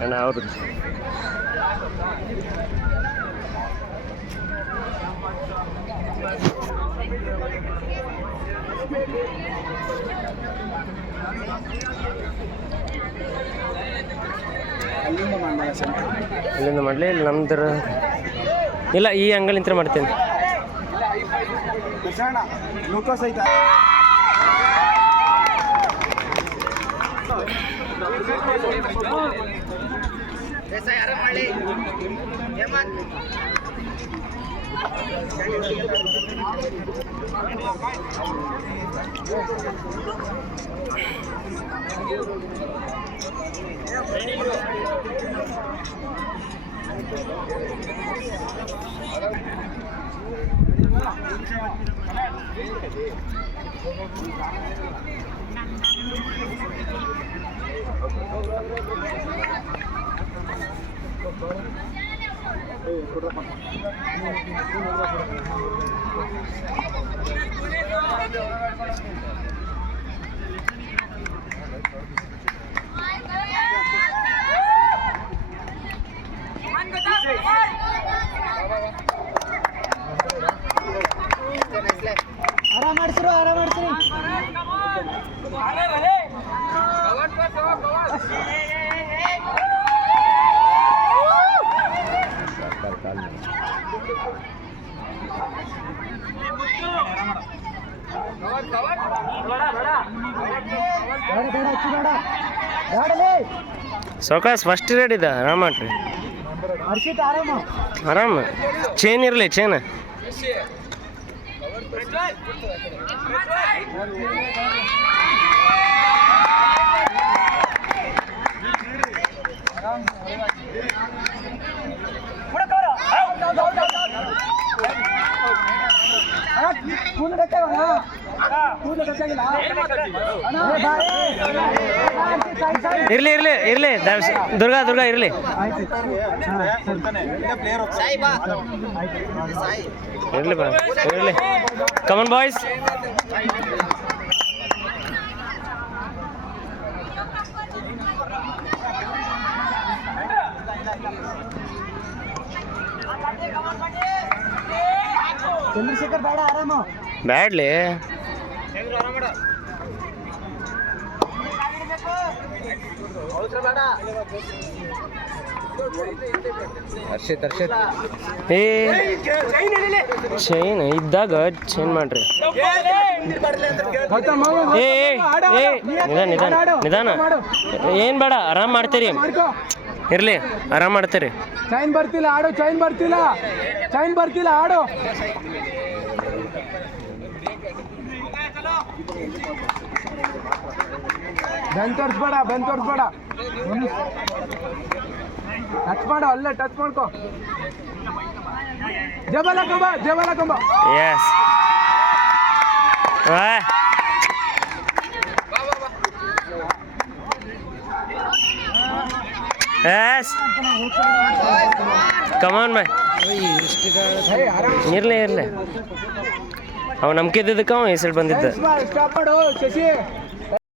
ಅಣ್ಣ ಅವ್ರದ್ದು ಇಲ್ಲಿಂದ ಮಾಡಲಿ ಇಲ್ಲಿ ನಮ್ದ್ರ ಇಲ್ಲ ಈ ಅಂಗಲಿಂತ್ರ ಮಾಡ್ತೇನೆ ಸೌಕಾಸ್ ಫಸ್ಟ್ ರೇಟ್ ಇದೆ ಆರಾಮ ಮಾಡ್ರಿ ಆರಾಮ ಚೇನ್ ಇರಲಿ ಚೇನ್ ಇರ್ಲಿ ಇರ್ಲಿ ಇರ್ಲಿ ದುರ್ಗಾ ದುರ್ಗಾ ಇರ್ಲಿ ಇರ್ಲಿ ಬಾ ಇರ್ಲಿ ಕಮನ್ ಬಾಯ್ಸ್ ಚಂದ್ರಶೇಖರ್ ಬೇಡ ಆರಾಮ ಬ್ಯಾಡ್ಲಿ ಹರ್ಷಿತ್ ಹರ್ಷಿತ್ ಏ ಚೈನ್ ಇದ್ದಾಗ ಚೇಂಜ್ ಮಾಡ್ರಿ ಏ ಏ ನಿಧಾನ ನಿಧಾನ ನಿಧಾನ ಏನು ಬೇಡ ಆರಾಮ್ ಮಾಡ್ತೀರಿ ಇರ್ಲಿ ಆರಾಮ್ ಮಾಡ್ತೀರಿ ಚೈನ್ ಬರ್ತಿಲ್ಲ ಆಡು ಚೈನ್ ಬರ್ತಿಲ್ಲ ಚೈನ್ ಬರ್ತಿಲ್ಲ ಆಡು ಬೆನ್ ತೋರಿಸ್ಬೇಡ ಬೆನ್ ತೋರಿಸ್ಬೇಡ ಟಚ್ ಮಾಡು ಅಲ್ಲೇ ಟಚ್ ಮಾಡ್ಕೋ ಜಬಲ ಕಂಬ ಎಸ್ ಎಸ್ ಕಮಾನ್ ಬಾಯ್ ಇರ್ಲಿ ಇರ್ಲಿ ಅವ ನಂಬಿಕೆ ಇದ್ದಿದ್ದಕ್ಕೆ ಅವ ಹೆಸರು ಬಂದಿದ್ದ ಸ್ಟಾಪ್ ಮಾಡು ಶಶಿ